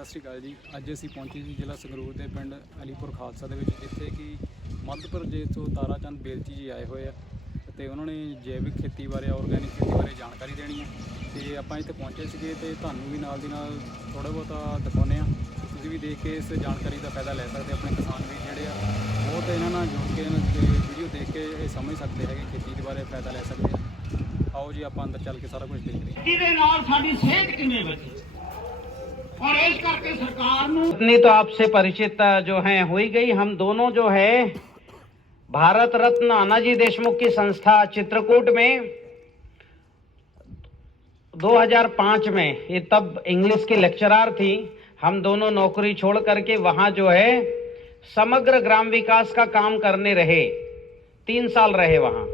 ਸਤਿ ਸ਼੍ਰੀ ਅਕਾਲ ਜੀ। ਅੱਜ ਅਸੀਂ ਪਹੁੰਚੇ ਸੀ ਜ਼ਿਲ੍ਹਾ ਸੰਗਰੂਰ ਦੇ ਪਿੰਡ ਅਲੀਪੁਰ ਖਾਲਸਾ ਦੇ ਵਿੱਚ, ਜਿੱਥੇ ਕਿ ਮੱਧ ਪ੍ਰਦੇਸ਼ ਤੋਂ ਤਾਰਾ ਚੰਦ ਬੇਲਚੀ ਜੀ ਆਏ ਹੋਏ ਆ ਅਤੇ ਉਹਨਾਂ ਨੇ ਜੈਵਿਕ ਖੇਤੀ ਬਾਰੇ, ਆਰਗੈਨਿਕ ਖੇਤੀ ਬਾਰੇ ਜਾਣਕਾਰੀ ਦੇਣੀ ਹੈ। ਅਤੇ ਆਪਾਂ ਇੱਥੇ ਪਹੁੰਚੇ ਸੀਗੇ ਅਤੇ ਤੁਹਾਨੂੰ ਵੀ ਨਾਲ ਦੀ ਨਾਲ ਥੋੜ੍ਹਾ ਬਹੁਤਾ ਦਿਖਾਉਂਦੇ ਹਾਂ। ਤੁਸੀਂ ਵੀ ਦੇਖ ਕੇ ਇਸ ਜਾਣਕਾਰੀ ਦਾ ਫਾਇਦਾ ਲੈ ਸਕਦੇ। ਆਪਣੇ ਕਿਸਾਨ ਵੀ ਜਿਹੜੇ ਆ ਬਹੁਤ ਇਹਨਾਂ ਨਾਲ ਜੁੜ ਕੇ ਅਤੇ ਵੀਡੀਓ ਦੇਖ ਕੇ ਇਹ ਸਮਝ ਸਕਦੇ ਹੈਗੇ, ਖੇਤੀ ਦੇ ਬਾਰੇ ਫਾਇਦਾ ਲੈ ਸਕਦੇ ਆ। आओ जी, आप अंदर चल के सारा कुछ देख रहे हैं। और इस करके सरकार इतनी तो आपसे परिचित जो है हो ही गई। हम दोनों जो है भारत रत्न नानाजी देशमुख की संस्था चित्रकूट में 2005 में, ये तब इंग्लिश की लेक्चरर थी, हम दोनों नौकरी छोड़ करके वहां जो है समग्र ग्राम विकास का काम करने रहे। 3 साल रहे वहां।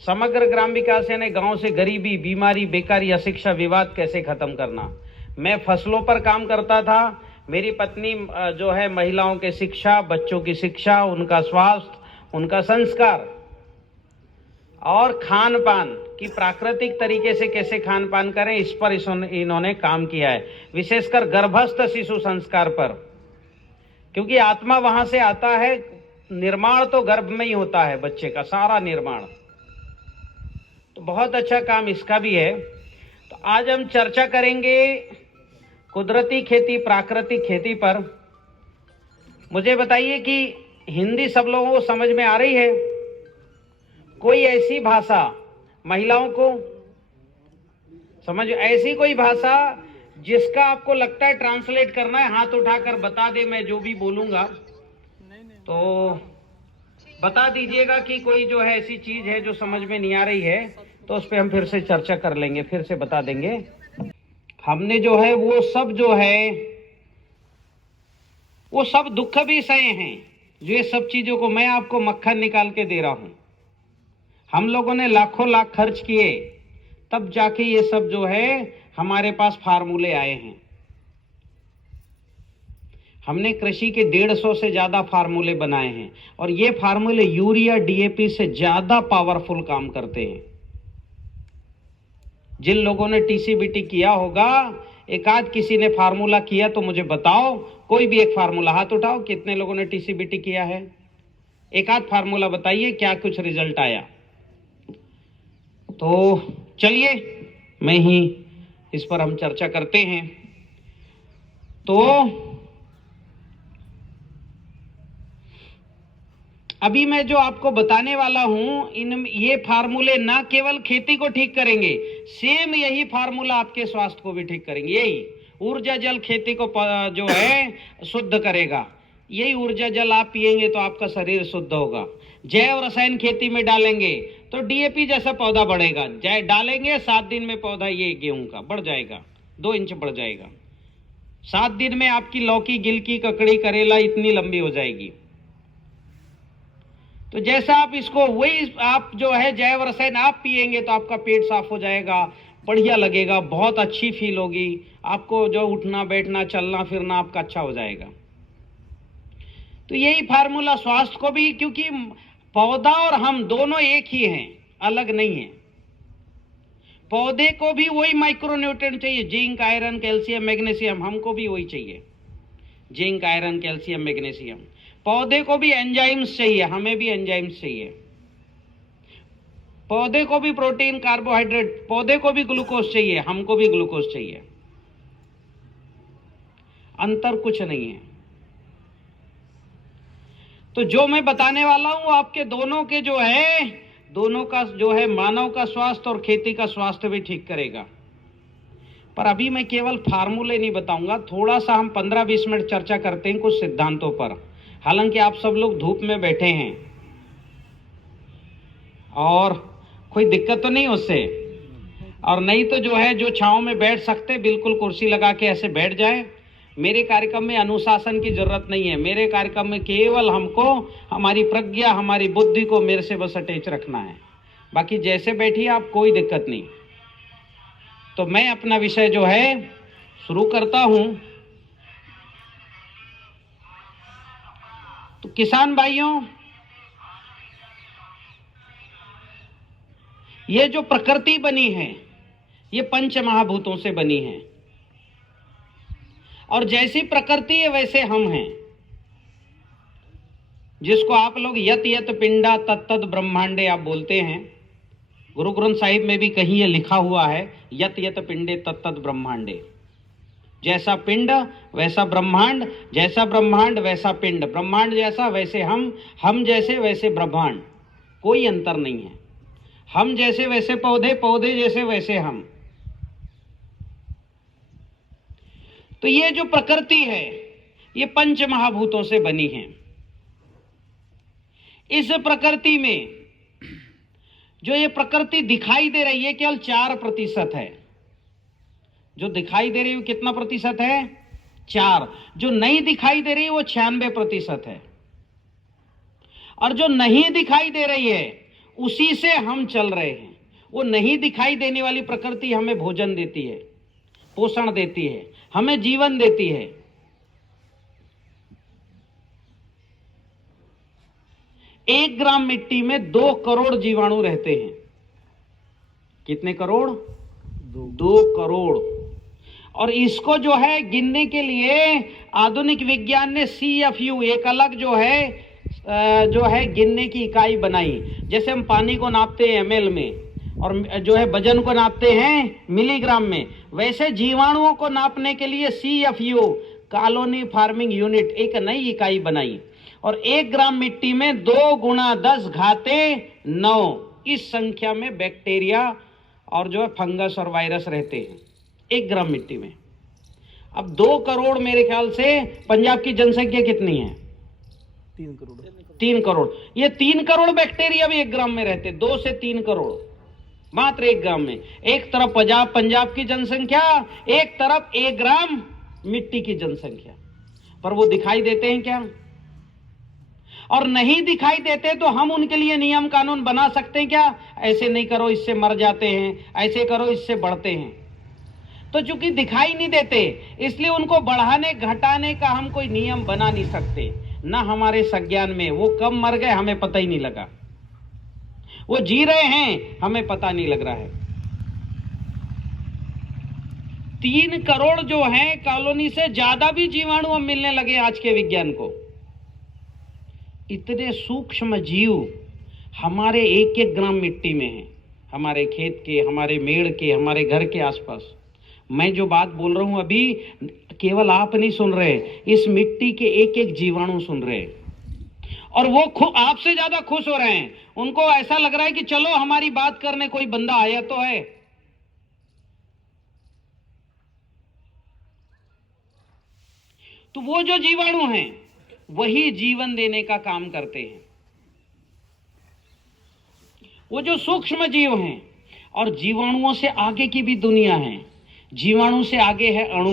समग्र ग्राम विकास यानी गांव से गरीबी, बीमारी, बेकारी, अशिक्षा, विवाद कैसे खत्म करना। मैं फसलों पर काम करता था, मेरी पत्नी जो है महिलाओं के शिक्षा, बच्चों की शिक्षा, उनका स्वास्थ्य, उनका संस्कार और खान पान की प्राकृतिक तरीके से कैसे खान पान करें, इस पर इन्होंने काम किया है। विशेषकर गर्भस्थ शिशु संस्कार पर, क्योंकि आत्मा वहां से आता है। निर्माण तो गर्भ में ही होता है, बच्चे का सारा निर्माण। तो बहुत अच्छा काम इसका भी है। तो आज हम चर्चा करेंगे कुदरती खेती, प्राकृतिक खेती पर। मुझे बताइए कि हिंदी सब लोगों को समझ में आ रही है? कोई ऐसी भाषा महिलाओं को समझ, ऐसी कोई भाषा जिसका आपको लगता है ट्रांसलेट करना है, हाथ उठाकर बता दे। मैं जो भी बोलूंगा तो बता दीजिएगा कि कोई जो है ऐसी चीज है जो समझ में नहीं आ रही है, तो उस पर हम फिर से चर्चा कर लेंगे, फिर से बता देंगे। हमने जो है वो सब जो है वो सब दुख भी सहे हैं, जो ये सब चीजों को मैं आपको मक्खन निकाल के दे रहा हूं। हम लोगों ने लाखों लाख खर्च किए, तब जाके ये सब जो है हमारे पास फार्मूले आए हैं। हमने कृषि के 150 से ज्यादा फार्मूले बनाए हैं, और ये फार्मूले यूरिया, डीएपी से ज्यादा पावरफुल काम करते हैं। जिन लोगों ने टीसीबीटी किया होगा, एक आध किसी ने फार्मूला किया तो मुझे बताओ। कोई भी एक फार्मूला, हाथ उठाओ, कितने लोगों ने टीसीबीटी किया है? एक आध फार्मूला बताइए क्या कुछ रिजल्ट आया। तो चलिए मैं ही इस पर हम चर्चा करते हैं। तो अभी मैं जो आपको बताने वाला हूं, ये फार्मूले ना केवल खेती को ठीक करेंगे, सेम यही फार्मूला आपके स्वास्थ्य को भी ठीक करेंगे। यही ऊर्जा जल खेती को जो है शुद्ध करेगा। यही ऊर्जा जल आप पिएंगे तो आपका शरीर शुद्ध होगा। जैव रसायन खेती में डालेंगे तो डीएपी जैसा पौधा बढ़ेगा। डालेंगे 7 दिन में पौधा ये गेहूं का बढ़ जाएगा, 2 इंच बढ़ जाएगा। 7 दिन में आपकी लौकी, गिलकी, ककड़ी, करेला इतनी लंबी हो जाएगी। तो जैसा आप इसको, वही आप जो है जैव रसायन आप पिएंगे तो आपका पेट साफ हो जाएगा, बढ़िया लगेगा, बहुत अच्छी फील होगी आपको। जो उठना बैठना, चलना फिरना आपका अच्छा हो जाएगा। तो यही फार्मूला स्वास्थ्य को भी, क्योंकि पौधा और हम दोनों एक ही हैं, अलग नहीं है। पौधे को भी वही माइक्रोन्यूट्रिएंट चाहिए, जिंक, आयरन, कैल्शियम, मैग्नीशियम। हमको भी वही चाहिए, जिंक, आयरन, कैल्शियम, मैग्नीशियम। पौधे को भी एंजाइम्स चाहिए, हमें भी एंजाइम्स चाहिए। पौधे को भी प्रोटीन, कार्बोहाइड्रेट, पौधे को भी ग्लूकोज चाहिए, हमको भी ग्लूकोज चाहिए। अंतर कुछ नहीं है। तो जो मैं बताने वाला हूं आपके दोनों के जो है, दोनों का जो है मानव का स्वास्थ्य और खेती का स्वास्थ्य भी ठीक करेगा। पर अभी मैं केवल फार्मूले नहीं बताऊंगा, थोड़ा सा हम 15-20 मिनट चर्चा करते हैं कुछ सिद्धांतों पर। हालांकि आप सब लोग धूप में बैठे हैं और कोई दिक्कत तो नहीं उससे, और नहीं तो जो है जो छांव में बैठ सकते बिल्कुल कुर्सी लगा के ऐसे बैठ जाए। मेरे कार्यक्रम में अनुशासन की जरूरत नहीं है। मेरे कार्यक्रम में केवल हमको हमारी प्रज्ञा, हमारी बुद्धि को मेरे से बस अटैच रखना है। बाकी जैसे बैठिए आप, कोई दिक्कत नहीं। तो मैं अपना विषय जो है शुरू करता हूं। तो किसान भाइयों, ये जो प्रकृति बनी है, ये पंच महाभूतों से बनी है। और जैसी प्रकृति है वैसे हम हैं, जिसको आप लोग यत यत पिंडा तत्तद ब्रह्मांडे आप बोलते हैं। गुरु ग्रंथ साहिब में भी कहीं ये लिखा हुआ है, यत यत पिंडे तत्तद ब्रह्मांडे। जैसा पिंड वैसा ब्रह्मांड, जैसा ब्रह्मांड वैसा पिंड, ब्रह्मांड जैसा वैसे हम जैसे वैसे ब्रह्मांड, कोई अंतर नहीं है। हम जैसे वैसे पौधे, पौधे जैसे वैसे हम। तो ये जो प्रकृति है ये पंच महाभूतों से बनी है। इस प्रकृति में जो ये प्रकृति दिखाई दे रही है केवल 4% है। जो दिखाई दे रही है कितना प्रतिशत है? 4। जो नहीं दिखाई दे रही है वो 96% है। और जो नहीं दिखाई दे रही है उसी से हम चल रहे हैं। वो नहीं दिखाई देने वाली प्रकृति हमें भोजन देती है, पोषण देती है, हमें जीवन देती है। एक ग्राम मिट्टी में 2 करोड़ जीवाणु रहते हैं। कितने करोड़? 2 करोड़। और इसको जो है गिनने के लिए आधुनिक विज्ञान ने CFU एक अलग जो है गिनने की इकाई बनाई। जैसे हम पानी को नापते हैं ml में और जो है वजन को नापते हैं मिलीग्राम में, वैसे जीवाणुओं को नापने के लिए CFU कॉलोनी फार्मिंग यूनिट एक नई इकाई बनाई। और 1 ग्राम मिट्टी में 2 × 10⁻9 इस संख्या में बैक्टीरिया और जो है फंगस और वायरस रहते हैं 1 ग्राम मिट्टी में। अब 2 करोड़, मेरे ख्याल से पंजाब की जनसंख्या कितनी है? 3 करोड़। 3 करोड़। ये 3 करोड़ बैक्टीरिया भी 1 ग्राम में रहते, 2 से 3 करोड़ मात्र 1 ग्राम में। एक तरफ पंजाब की जनसंख्या, एक तरफ 1 ग्राम मिट्टी की जनसंख्या। पर वो दिखाई देते हैं क्या? और नहीं दिखाई देते तो हम उनके लिए नियम कानून बना सकते हैं क्या? ऐसे नहीं करो इससे मर जाते हैं, ऐसे करो इससे बढ़ते हैं। तो चूंकि दिखाई नहीं देते इसलिए उनको बढ़ाने घटाने का हम कोई नियम बना नहीं सकते, ना हमारे संज्ञान में। वो कब मर गए हमें पता ही नहीं लगा, वो जी रहे हैं हमें पता नहीं लग रहा है। 3 करोड़ जो है कॉलोनी से ज्यादा भी जीवाणु अब मिलने लगे आज के विज्ञान को। इतने सूक्ष्म जीव हमारे 1-1 ग्राम मिट्टी में हैं, हमारे खेत के, हमारे मेड़ के, हमारे घर के आसपास। मैं जो बात बोल रहा हूं अभी केवल आप नहीं सुन रहे, इस मिट्टी के 1-1 जीवाणु सुन रहे हैं। और वो आपसे ज्यादा खुश हो रहे हैं। उनको ऐसा लग रहा है कि चलो हमारी बात करने कोई बंदा आया तो है। तो वो जो जीवाणु हैं वही जीवन देने का काम करते हैं। वो जो सूक्ष्म जीव हैं, और जीवाणुओं से आगे की भी दुनिया है। जीवाणु से आगे है अणु।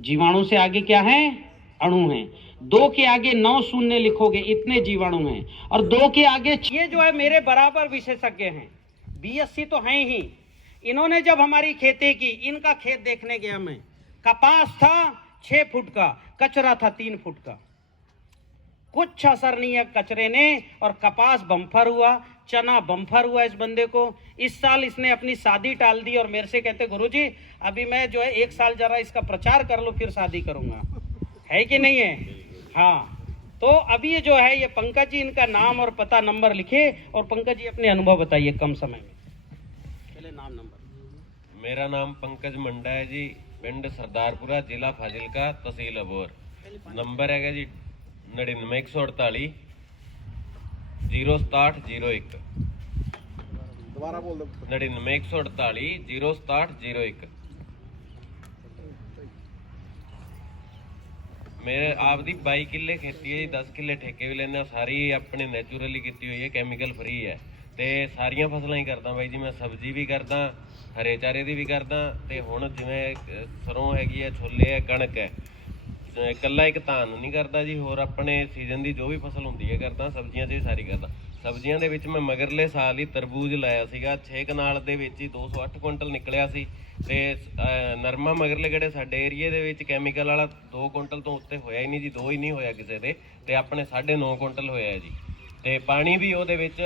जीवाणु से आगे क्या है? अणु है। 2 के आगे 9 शून्य लिखोगे, इतने जीवाणु हैं। और 2 के आगे ये जो है मेरे बराबर विशेषज्ञ हैं, BSc तो हैं ही। इन्होंने जब हमारी खेती की, इनका खेत देखने गया मैं, कपास था 6 फुट का, कचरा था 3 फुट का। कुछ असर नहीं है कचरे ने, और कपास बम्फर हुआ, चना बम्फर हुआ इस बंदे को। इस साल इसने अपनी शादी टाल दी और मेरे से कहते गुरुजी अभी मैं जो है 1 साल जरा इसका प्रचार कर लो फिर शादी करूंगा। है कि नहीं है? हाँ। तो अभी ये जो है ये पंकज जी, इनका नाम और पता नंबर लिखे, और पंकज जी अपने अनुभव बताइए कम समय में। पहले नाम नंबर। मेरा नाम पंकज मंडा है जी, पिंड सरदारपुरा, जिला फाजिलका, तहसील अबोहर। नंबर है जी 99 148 067 01। दोबारा बोल दो। 99 148 067 01। मेरे आपदी 22 किੱਲੇ खेती है जी, 10 किੱਲੇ ठेके भी लेने, सारी अपने नैचुरली की हुई है, कैमिकल फ्री है। ਤੇ ਸਾਰੀਆਂ ਫਸਲਾਂ ਹੀ ਕਰਦਾ ਬਾਈ ਜੀ। ਮੈਂ ਸਬਜ਼ੀ ਵੀ ਕਰਦਾ, ਹਰੇ ਚਾਰੇ ਦੀ ਵੀ ਕਰਦਾ, ਤੇ ਹੁਣ ਜਿਵੇਂ ਸਰੋਂ ਹੈਗੀ ਹੈ, ਛੋਲੇ ਹੈ, ਕਣਕ ਹੈ, ਇਕੱਲਾ ਇੱਕ ਧਾਨ ਨਹੀਂ ਕਰਦਾ ਜੀ, ਹੋਰ ਆਪਣੇ ਸੀਜ਼ਨ ਦੀ ਜੋ ਵੀ ਫਸਲ ਹੁੰਦੀ ਹੈ ਕਰਦਾ। ਸਬਜ਼ੀਆਂ 'ਚ ਵੀ ਸਾਰੀ ਕਰਦਾ। ਸਬਜ਼ੀਆਂ ਦੇ ਵਿੱਚ ਮੈਂ ਮਗਰਲੇ ਸਾਲ ਹੀ ਤਰਬੂਜ ਲਾਇਆ ਸੀਗਾ, 6 ਕਨਾਲ ਦੇ ਵਿੱਚ ਹੀ 208 ਕੁਇੰਟਲ ਨਿਕਲਿਆ ਸੀ। ਤੇ ਨਰਮਾ ਮਗਰਲੇ ਕਿਹੜੇ ਸਾਡੇ ਏਰੀਏ ਦੇ ਵਿੱਚ ਕੈਮੀਕਲ ਵਾਲਾ 2 ਕੁਇੰਟਲ ਤੋਂ ਉੱਤੇ ਹੋਇਆ ਹੀ ਨਹੀਂ ਜੀ, 2 ਹੀ ਨਹੀਂ ਹੋਇਆ ਕਿਸੇ ਦੇ, ਤੇ ਆਪਣੇ 9.5 ਕੁਇੰਟਲ ਹੋਇਆ ਜੀ। ਤੇ ਪਾਣੀ ਵੀ ਉਹਦੇ ਵਿੱਚ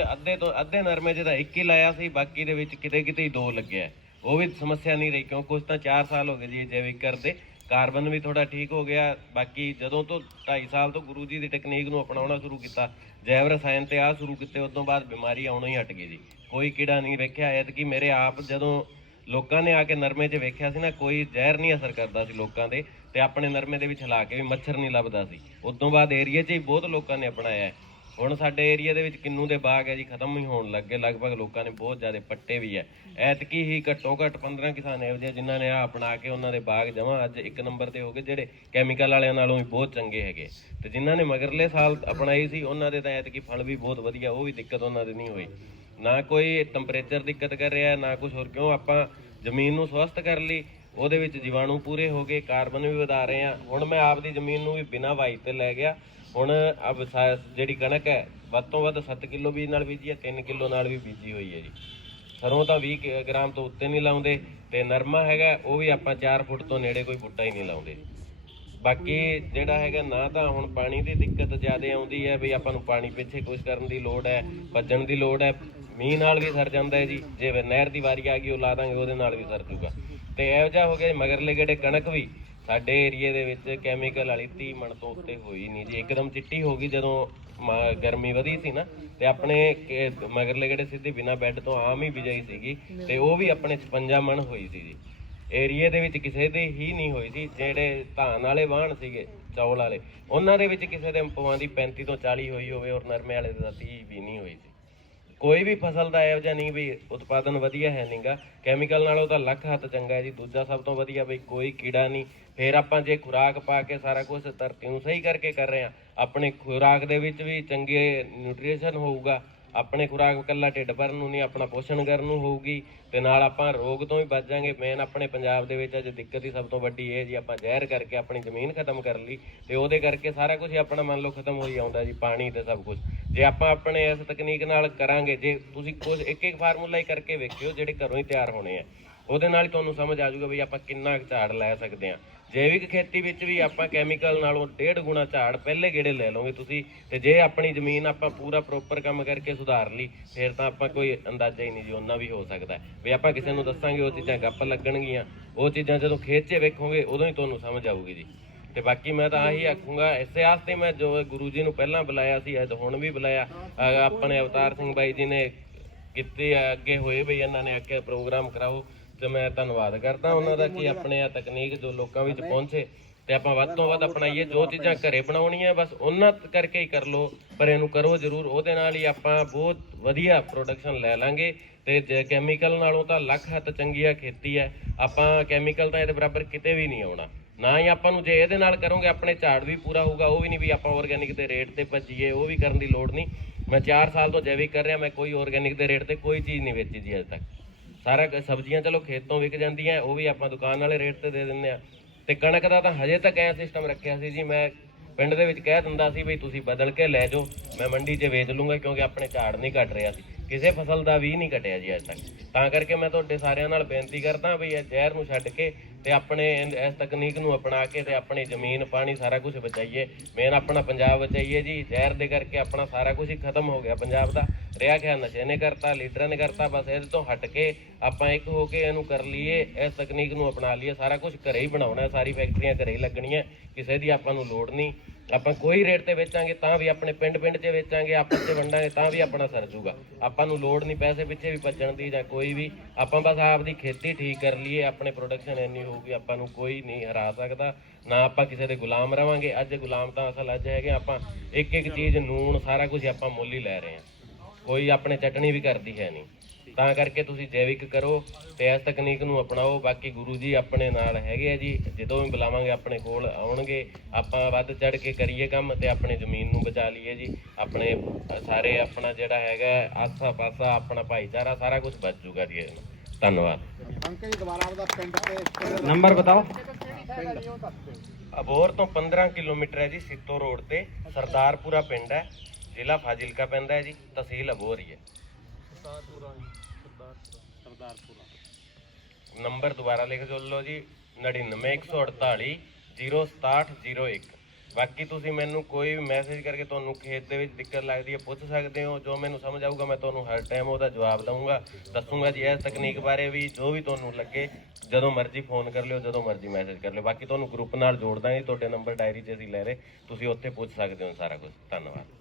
ਅੱਧੇ ਨਰਮੇ 'ਚ ਤਾਂ 1 ਹੀ ਲਾਇਆ ਸੀ, ਬਾਕੀ ਦੇ ਵਿੱਚ ਕਿਤੇ ਕਿਤੇ ਹੀ 2 ਲੱਗਿਆ। ਉਹ ਵੀ ਸਮੱਸਿਆ ਨਹੀਂ ਰਹੀ, ਕਿਉਂ ਕੁਛ ਤਾਂ 4 ਸਾਲ ਹੋ ਗਏ ਜੀ ਜੈਵਿਕ ਕਰਦੇ, ਕਾਰਬਨ ਵੀ ਥੋੜਾ ਠੀਕ ਹੋ ਗਿਆ। ਬਾਕੀ ਜਦੋਂ ਤੋਂ 2.5 ਸਾਲ ਤੋਂ ਗੁਰੂ ਜੀ ਦੀ ਟੈਕਨੀਕ ਨੂੰ ਅਪਣਾਉਣਾ ਸ਼ੁਰੂ ਕੀਤਾ, ਜੈਵ ਰਸਾਇਣ ਤੇ ਆ ਸ਼ੁਰੂ ਕੀਤੇ, ਉਸ ਤੋਂ ਬਾਅਦ ਬਿਮਾਰੀ ਆਉਣਾ ਹੀ ਹਟ ਗਈ ਜੀ। ਕੋਈ ਕੀੜਾ ਨਹੀਂ ਵੇਖਿਆ। ਐਤਕੀ ਮੇਰੇ ਆਪ ਜਦੋਂ ਲੋਕਾਂ ਨੇ ਆ ਕੇ ਨਰਮੇ 'ਚ ਵੇਖਿਆ ਸੀ ਨਾ, ਕੋਈ ਜ਼ਹਿਰ ਨਹੀਂ ਅਸਰ ਕਰਦਾ ਸੀ ਲੋਕਾਂ ਦੇ, ਤੇ ਆਪਣੇ ਨਰਮੇ ਦੇ ਵਿੱਚ ਹਿਲਾ ਕੇ ਵੀ ਮੱਛਰ ਨਹੀਂ ਲੱਭਦਾ ਸੀ। ਉਸ ਤੋਂ ਬਾਅਦ ਏਰੀਏ 'ਚ ਹੀ ਬਹੁਤ ਲੋਕਾਂ ਨੇ ਅਪਣਾਇਆ ਹੈ। ਹੁਣ ਸਾਡੇ ਏਰੀਆ ਦੇ ਵਿੱਚ ਕਿੰਨੂ ਦੇ ਬਾਗ ਹੈ ਜੀ, ਖਤਮ ਹੀ ਹੋਣ ਲੱਗੇ ਲਗਭਗ, ਲੋਕਾਂ ਨੇ ਬਹੁਤ ਜ਼ਿਆਦਾ ਪੱਟੇ ਵੀ ਹੈ। ਐਤਕੀ ਹੀ ਘੱਟੋ ਘੱਟ 15 ਕਿਸਾਨ ਇਹੋ ਜਿਹੇ ਜਿਨ੍ਹਾਂ ਨੇ ਆ ਅਪਣਾ ਕੇ ਉਹਨਾਂ ਦੇ ਬਾਗ ਜਮਾਂ ਅੱਜ 1 ਨੰਬਰ ਤੇ ਹੋ ਗਏ, ਜਿਹੜੇ ਕੈਮੀਕਲ ਵਾਲਿਆਂ ਨਾਲੋਂ ਵੀ ਬਹੁਤ ਚੰਗੇ ਹੈਗੇ। ਤੇ ਜਿਨ੍ਹਾਂ ਨੇ ਮਗਰਲੇ ਸਾਲ ਅਪਣਾਈ ਸੀ ਉਹਨਾਂ ਦੇ ਤਾਂ ਐਤਕੀ ਫਲ ਵੀ ਬਹੁਤ ਵਧੀਆ, ਉਹ ਵੀ ਦਿੱਕਤ ਉਹਨਾਂ ਦੀ ਨਹੀਂ ਹੋਈ। ਨਾ ਕੋਈ ਟੈਂਪਰੇਚਰ ਦਿੱਕਤ ਕਰ ਰਿਹਾ, ਨਾ ਕੁਛ ਹੋਰ, ਕਿਉਂ ਆਪਾਂ ਜ਼ਮੀਨ ਨੂੰ ਸਵਸਥ ਕਰ ਲਈ, ਉਹਦੇ ਵਿੱਚ ਜੀਵਾਣੂ ਪੂਰੇ ਹੋ ਗਏ, ਕਾਰਬਨ ਵੀ ਵਧਾ ਰਹੇ ਆ। ਹੁਣ ਮੈਂ ਆਪਦੀ ਜ਼ਮੀਨ ਨੂੰ ਵੀ ਬਿਨਾਂ ਵਾਈ ਤੇ ਲੈ ਗਿਆ। ਹੁਣ ਜਿਹੜੀ ਕਣਕ ਹੈ ਵੱਧ ਤੋਂ ਵੱਧ 7 ਕਿਲੋ ਬੀਜ ਨਾਲ ਬੀਜੀ ਹੈ, 3 ਕਿਲੋ ਨਾਲ ਵੀ ਬੀਜੀ ਹੋਈ ਹੈ ਜੀ। ਸਰੋਂ ਤਾਂ 20 ਗ੍ਰਾਮ ਤੋਂ ਉੱਤੇ ਨਹੀਂ ਲਾਉਂਦੇ, ਤੇ ਨਰਮਾ ਹੈਗਾ ਉਹ ਵੀ ਆਪਾਂ 4 ਫੁੱਟ ਤੋਂ ਨੇੜੇ ਕੋਈ ਬੂਟਾ ਹੀ ਨਹੀਂ ਲਾਉਂਦੇ। ਬਾਕੀ ਜਿਹੜਾ ਹੈਗਾ, ਨਾ ਤਾਂ ਹੁਣ ਪਾਣੀ ਦੀ ਦਿੱਕਤ ਜ਼ਿਆਦਾ ਆਉਂਦੀ ਹੈ ਵੀ ਆਪਾਂ ਨੂੰ ਪਾਣੀ ਪਿੱਛੇ ਕੁਛ ਕਰਨ ਦੀ ਲੋੜ ਹੈ, ਭੱਜਣ ਦੀ ਲੋੜ ਹੈ। ਮੀਂਹ ਨਾਲ ਵੀ ਸਰ ਜਾਂਦਾ ਹੈ ਜੀ, ਜੇ ਨਹਿਰ ਦੀ ਵਾਰੀ ਆ ਗਈ ਉਹ ਲਾ ਦਾਂਗੇ, ਉਹਦੇ ਨਾਲ ਵੀ ਸਰ ਜੂਗਾ। ਤੇ ਇਹੋ ਜਿਹਾ ਹੋ ਗਿਆ ਮਗਰਲੇ ਗੇੜੇ ਕਣਕ ਵੀ ਸਾਡੇ ਏਰੀਏ ਦੇ ਵਿੱਚ ਕੈਮੀਕਲ ਵਾਲੀ 30 ਮਣ ਤੋਂ ਉੱਤੇ ਹੋਈ ਨਹੀਂ ਜੀ, ਇੱਕਦਮ ਚਿੱਟੀ ਹੋ ਗਈ ਜਦੋਂ ਗਰਮੀ ਵਧੀ ਸੀ ਨਾ। ਤੇ ਆਪਣੇ ਮਗਰਲੇ ਗੇੜੇ ਸਿੱਧੇ ਬਿਨਾਂ ਬੈੱਡ ਤੋਂ ਆਮ ਹੀ ਬਿਜਾਈ ਸੀਗੀ, ਤੇ ਉਹ ਵੀ ਆਪਣੇ 56 ਮਣ ਹੋਈ ਸੀ ਜੀ। ਏਰੀਏ ਦੇ ਵਿੱਚ ਕਿਸੇ ਦੇ ਹੀ ਨਹੀਂ ਹੋਈ ਸੀ। ਜਿਹੜੇ ਧਾਨ ਵਾਲੇ ਵਾਹਣ ਸੀਗੇ ਚੌਲ ਵਾਲੇ, ਉਹਨਾਂ ਦੇ ਵਿੱਚ ਕਿਸੇ ਦੇ ਪਵਾਂ ਦੀ 35 ਤੋਂ 40 ਹੋਈ ਹੋਵੇ, ਔਰ ਨਰਮੇ ਵਾਲੇ ਦਾ 30 ਵੀ ਨਹੀਂ ਹੋਈ ਸੀ। ਕੋਈ ਵੀ ਫਸਲ ਦਾ ਇਹੋ ਜਿਹਾ ਨਹੀਂ ਵੀ ਉਤਪਾਦਨ ਵਧੀਆ ਹੈ ਨਹੀਂਗਾ, ਕੈਮੀਕਲ ਨਾਲੋਂ ਤਾਂ ਲੱਖ ਹੱਥ ਚੰਗਾ ਹੈ ਜੀ। ਦੂਜਾ ਸਭ ਤੋਂ ਵਧੀਆ ਬਈ ਕੋਈ ਕੀੜਾ ਨਹੀਂ। ਫਿਰ ਆਪਾਂ ਜੇ ਖੁਰਾਕ ਪਾ ਕੇ ਸਾਰਾ ਕੁਝ ਧਰਤੀ ਨੂੰ ਸਹੀ ਕਰਕੇ ਕਰ ਰਹੇ ਹਾਂ, ਆਪਣੇ ਖੁਰਾਕ ਦੇ ਵਿੱਚ ਵੀ ਚੰਗੇ ਨਿਊਟ੍ਰੀਸ਼ਨ ਹੋਊਗਾ। ਆਪਣੇ ਖੁਰਾਕ ਇਕੱਲਾ ਢਿੱਡ ਭਰਨ ਨੂੰ ਨਹੀਂ, ਆਪਣਾ ਪੋਸ਼ਣ ਕਰਨ ਨੂੰ ਹੋਊਗੀ, ਤੇ ਨਾਲ ਆਪਾਂ ਰੋਗ ਤੋਂ ਵੀ ਬਚ ਜਾਵਾਂਗੇ। ਮੇਨ ਆਪਣੇ ਪੰਜਾਬ ਦੇ ਵਿੱਚ ਅੱਜ ਦਿੱਕਤ ਹੀ ਸਭ ਤੋਂ ਵੱਡੀ ਇਹ ਜੀ, ਆਪਾਂ ਜ਼ਹਿਰ ਕਰਕੇ ਆਪਣੀ ਜ਼ਮੀਨ ਖਤਮ ਕਰ ਲਈ, ਤੇ ਉਹਦੇ ਕਰਕੇ ਸਾਰਾ ਕੁਝ ਆਪਣਾ ਮੰਨ ਲਓ ਖਤਮ ਹੋਈ ਆਉਂਦਾ ਜੀ, ਪਾਣੀ ਤੇ ਸਭ ਕੁਝ। ਜੇ ਆਪਾਂ ਆਪਣੇ ਇਸ ਤਕਨੀਕ ਨਾਲ ਕਰਾਂਗੇ, ਜੇ ਤੁਸੀਂ ਕੁਝ ਇੱਕ ਫਾਰਮੂਲਾ ਹੀ ਕਰਕੇ ਵੇਖਿਓ ਜਿਹੜੇ ਘਰੋਂ ਹੀ ਤਿਆਰ ਹੋਣੇ ਆ, ਉਹਦੇ ਨਾਲ ਹੀ ਤੁਹਾਨੂੰ ਸਮਝ ਆ ਜਾਊਗਾ ਵੀ ਆਪਾਂ ਕਿੰਨਾ ਝਾੜ ਲੈ ਸਕਦੇ ਹਾਂ। ਜੈਵਿਕ ਖੇਤੀ ਵਿੱਚ ਵੀ ਆਪਾਂ ਕੈਮੀਕਲ ਨਾਲੋਂ 1.5 ਗੁਣਾ ਝਾੜ ਪਹਿਲੇ ਗੇੜੇ ਲੈ ਲਓਗੇ ਤੁਸੀਂ। ਤੇ ਜੇ ਆਪਣੀ ਜ਼ਮੀਨ ਆਪਾਂ ਪੂਰਾ ਪ੍ਰੋਪਰ ਕੰਮ ਕਰਕੇ ਸੁਧਾਰ ਲਈ, ਫਿਰ ਤਾਂ ਆਪਾਂ ਕੋਈ ਅੰਦਾਜ਼ਾ ਹੀ ਨਹੀਂ ਜੀ, ਉਹਨਾਂ ਵੀ ਹੋ ਸਕਦਾ ਵੀ ਆਪਾਂ ਕਿਸੇ ਨੂੰ ਦੱਸਾਂਗੇ ਉਹ ਚੀਜ਼ਾਂ ਗੱਪ ਲੱਗਣਗੀਆਂ। ਉਹ ਚੀਜ਼ਾਂ ਜਦੋਂ ਖੇਤ 'ਚ ਵੇਖੋਗੇ ਉਦੋਂ ਹੀ ਤੁਹਾਨੂੰ ਸਮਝ ਆਊਗੀ ਜੀ। ਤੇ ਬਾਕੀ ਮੈਂ ਤਾਂ ਆਹੀ ਆਖੂੰਗਾ, ਇਸੇ ਵਾਸਤੇ ਮੈਂ ਜੋ ਗੁਰੂ ਜੀ ਨੂੰ ਪਹਿਲਾਂ ਬੁਲਾਇਆ ਸੀ, ਅੱਜ ਹੁਣ ਵੀ ਬੁਲਾਇਆ। ਆਪਣੇ ਅਵਤਾਰ ਸਿੰਘ ਬਾਈ ਜੀ ਨੇ ਕਿਤੇ ਅੱਗੇ ਹੋਏ ਬਈ ਇਹਨਾਂ ਨੇ ਆਖਿਆ ਪ੍ਰੋਗਰਾਮ ਕਰਾਓ, ਤੇ ਮੈਂ ਧੰਨਵਾਦ ਕਰਦਾ ਉਹਨਾਂ ਦਾ ਕਿ ਆਪਣੇ ਆ ਤਕਨੀਕ ਜੋ ਲੋਕਾਂ ਵਿੱਚ ਪਹੁੰਚੇ, ਤੇ ਆਪਾਂ ਵੱਧ ਤੋਂ ਵੱਧ ਅਪਣਾਈਏ। ਜੋ ਚੀਜ਼ਾਂ ਘਰੇ ਬਣਾਉਣੀਆਂ ਬਸ ਉਹਨਾਂ ਕਰਕੇ ਹੀ ਕਰ ਲਓ, ਪਰ ਇਹਨੂੰ ਕਰੋ ਜ਼ਰੂਰ। ਉਹਦੇ ਨਾਲ ਹੀ ਆਪਾਂ ਬਹੁਤ ਵਧੀਆ ਪ੍ਰੋਡਕਸ਼ਨ ਲੈ ਲਾਂਗੇ। ਤੇ ਕੈਮੀਕਲ ਨਾਲੋਂ ਤਾਂ ਲੱਖ ਹੱਥ ਚੰਗੀ ਆ ਖੇਤੀ ਹੈ। ਆਪਾਂ ਕੈਮੀਕਲ ਤਾਂ ਇਹਦੇ ਬਰਾਬਰ ਕਿਤੇ ਵੀ ਨਹੀਂ ਆਉਣਾ, ਨਾ ਹੀ ਆਪਾਂ ਨੂੰ। ਜੇ ਇਹਦੇ ਨਾਲ ਕਰੋਗੇ ਆਪਣੇ ਝਾੜ ਵੀ ਪੂਰਾ ਹੋਊਗਾ। ਉਹ ਵੀ ਨਹੀਂ ਵੀ ਆਪਾਂ ਆਰਗੈਨਿਕ ਦੇ ਰੇਟ ਤੇ ਭੱਜੀਏ, ਉਹ ਵੀ ਕਰਨ ਦੀ ਲੋੜ ਨਹੀਂ। ਮੈਂ 4 ਸਾਲ ਤੋਂ ਜੈਵਿਕ ਕਰ ਰਿਹਾ, ਮੈਂ ਕੋਈ ਆਰਗੈਨਿਕ ਦੇ ਰੇਟ ਤੇ ਕੋਈ ਚੀਜ਼ ਨਹੀਂ ਵੇਚੀ ਜੀ ਅੱਜ ਤੱਕ। ਸਾਰਾ ਸਬਜ਼ੀਆਂ ਚਲੋ ਖੇਤੋਂ ਵਿਕ ਜਾਂਦੀਆਂ, ਉਹ ਵੀ ਆਪਾਂ ਦੁਕਾਨ ਵਾਲੇ ਰੇਟ ਤੇ ਦੇ ਦਿੰਦੇ ਆ। ਤੇ ਕਣਕ ਦਾ ਤਾਂ ਹਜੇ ਤੱਕ ਐਂ ਸਿਸਟਮ ਰੱਖਿਆ ਸੀ ਜੀ, ਮੈਂ ਪਿੰਡ ਦੇ ਵਿੱਚ ਕਹਿ ਦਿੰਦਾ ਸੀ ਵੀ ਤੁਸੀਂ ਬਦਲ ਕੇ ਲੈ ਜਾਓ, ਮੈਂ ਮੰਡੀ 'ਚ ਵੇਚ ਲੂੰਗਾ, ਕਿਉਂਕਿ ਆਪਣੇ ਝਾੜ ਨਹੀਂ ਘਟ ਰਿਹਾ ਸੀ। ਕਿਸੇ ਫਸਲ ਦਾ ਵੀ ਨਹੀਂ ਘਟਿਆ ਜੀ ਅੱਜ ਤੱਕ। ਤਾਂ ਕਰਕੇ ਮੈਂ ਤੁਹਾਡੇ ਸਾਰਿਆਂ ਨਾਲ ਬੇਨਤੀ ਕਰਦਾ ਵੀ ਇਹ ਜ਼ਹਿਰ ਨੂੰ ਛੱਡ ਕੇ ਤੇ ਆਪਣੇ ਇਸ ਤਕਨੀਕ ਨੂੰ ਅਪਣਾ ਕੇ ਤੇ ਆਪਣੀ ਜ਼ਮੀਨ ਪਾਣੀ ਸਾਰਾ ਕੁਝ ਬਚਾਈਏ। ਮੇਨ ਆਪਣਾ ਪੰਜਾਬ ਬਚਾਈਏ ਜੀ। ਜ਼ਹਿਰ ਦੇ ਕਰਕੇ ਆਪਣਾ ਸਾਰਾ ਕੁਝ ਹੀ ਖਤਮ ਹੋ ਗਿਆ ਪੰਜਾਬ ਦਾ। ਰਿਹਾ ਖਿਆ ਨਸ਼ੇ ਨੇ ਕਰਤਾ, ਲੀਡਰਾਂ ਨੇ ਕਰਤਾ। ਬਸ ਇਹਦੇ ਤੋਂ ਹਟ ਕੇ ਆਪਾਂ ਇੱਕ ਹੋ ਕੇ ਇਹਨੂੰ ਕਰ ਲਈਏ, ਇਸ ਤਕਨੀਕ ਨੂੰ ਅਪਣਾ ਲਈਏ। ਸਾਰਾ ਕੁਝ ਘਰੇ ਹੀ ਬਣਾਉਣਾ, ਸਾਰੀ ਫੈਕਟਰੀਆਂ ਘਰੇ ਹੀ ਲੱਗਣੀਆਂ, ਕਿਸੇ ਦੀ ਆਪਾਂ ਨੂੰ ਲੋੜ ਨਹੀਂ। ਆਪਾਂ ਕੋਈ ਰੇਟ ਤੇ ਵੇਚਾਂਗੇ ਤਾਂ ਵੀ ਆਪਣੇ ਪਿੰਡ 'ਚ ਵੇਚਾਂਗੇ, ਆਪਸ 'ਚ ਵੰਡਾਂਗੇ ਤਾਂ ਵੀ ਆਪਣਾ ਸਰ ਜੂਗਾ। ਆਪਾਂ ਨੂੰ ਲੋੜ ਨਹੀਂ ਪੈਸੇ ਪਿੱਛੇ ਵੀ ਭੱਜਣ ਦੀ ਜਾਂ ਕੋਈ ਵੀ। ਆਪਾਂ ਬਸ ਆਪਦੀ ਖੇਤੀ ਠੀਕ ਕਰ ਲਈਏ, ਆਪਣੇ ਪ੍ਰੋਡਕਸ਼ਨ ਇੰਨੀ ਹੋਊਗੀ ਆਪਾਂ ਨੂੰ ਕੋਈ ਨਹੀਂ ਹਰਾ ਸਕਦਾ। ਨਾ ਆਪਾਂ ਕਿਸੇ ਦੇ ਗੁਲਾਮ ਰਵਾਂਗੇ। ਅੱਜ ਗੁਲਾਮ ਤਾਂ ਅਸਲ ਅੱਜ ਹੈਗੇ ਆਪਾਂ, ਇੱਕ ਇੱਕ ਚੀਜ਼ ਨੂਣ ਸਾਰਾ ਕੁਝ ਆਪਾਂ ਮੁੱਲ ਹੀ ਲੈ ਰਹੇ ਹਾਂ, ਕੋਈ ਆਪਣੇ ਚਟਣੀ ਵੀ ਕਰਦੀ ਹੈ ਨਹੀਂ। ਤਾਂ ਕਰਕੇ ਤੁਸੀਂ ਜੈਵਿਕ ਕਰੋ ਤੇ ਇਸ ਤਕਨੀਕ ਨੂੰ ਅਪਣਾਓ। ਬਾਕੀ ਗੁਰੂ ਜੀ ਆਪਣੇ ਨਾਲ ਹੈਗੇ ਆ ਜੀ, ਜਦੋਂ ਵੀ ਬੁਲਾਵਾਂਗੇ ਆਪਣੇ ਕੋਲ ਆਉਣਗੇ। ਆਪਾਂ ਵੱਧ ਚੜ ਕੇ ਕਰੀਏ ਕੰਮ ਤੇ ਆਪਣੀ ਜ਼ਮੀਨ ਨੂੰ ਬਚਾ ਲਈਏ ਜੀ। ਆਪਣੇ ਸਾਰੇ ਆਪਣਾ ਜਿਹੜਾ ਹੈਗਾ ਆਸਾ ਪਾਸਾ ਆਪਣਾ ਭਾਈਚਾਰਾ ਸਾਰਾ ਕੁਝ ਬਚ ਜੂਗਾ ਜੀ। ਧੰਨਵਾਦ। नंबर बताओ। ਅਬੋਹਰ ਤੋਂ 15 ਕਿਲੋਮੀਟਰ ਹੈ ਜੀ, ਸਿੱਤੋ ਰੋਡ ਤੇ ਸਰਦਾਰਪੁਰਾ ਪਿੰਡ ਹੈ, ਜ਼ਿਲ੍ਹਾ ਫਾਜ਼ਿਲਕਾ ਪੈਂਦਾ ਹੈ ਜੀ, ਤਹਿਸੀਲ ਅਬੋਹਰ ਹੀ ਹੈ। ਨੰਬਰ ਦੁਬਾਰਾ ਲਿਖ ਲਓ ਜੀ, 99 148 067 01। ਬਾਕੀ ਤੁਸੀਂ ਮੈਨੂੰ ਕੋਈ ਵੀ ਮੈਸੇਜ ਕਰਕੇ ਤੁਹਾਨੂੰ ਖੇਤ ਦੇ ਵਿੱਚ ਦਿੱਕਤ ਲੱਗਦੀ ਹੈ ਪੁੱਛ ਸਕਦੇ ਹੋ। ਜੋ ਮੈਨੂੰ ਸਮਝ ਆਊਗਾ ਮੈਂ ਤੁਹਾਨੂੰ ਹਰ ਟਾਈਮ ਉਹਦਾ ਜਵਾਬ ਦਊਂਗਾ, ਦੱਸੂਗਾ ਜੀ ਇਸ ਤਕਨੀਕ ਬਾਰੇ ਵੀ। ਜੋ ਵੀ ਤੁਹਾਨੂੰ ਲੱਗੇ ਜਦੋਂ ਮਰਜ਼ੀ ਫੋਨ ਕਰ ਲਿਓ, ਜਦੋਂ ਮਰਜ਼ੀ ਮੈਸੇਜ ਕਰ ਲਿਓ। ਬਾਕੀ ਤੁਹਾਨੂੰ ਗਰੁੱਪ ਨਾਲ ਜੋੜ ਦਾਂਗੇ, ਤੁਹਾਡੇ ਨੰਬਰ ਡਾਇਰੀ 'ਚ ਅਸੀਂ ਲੈ ਰਹੇ, ਤੁਸੀਂ ਉੱਥੇ ਪੁੱਛ ਸਕਦੇ ਹੋ ਸਾਰਾ ਕੁਝ। ਧੰਨਵਾਦ।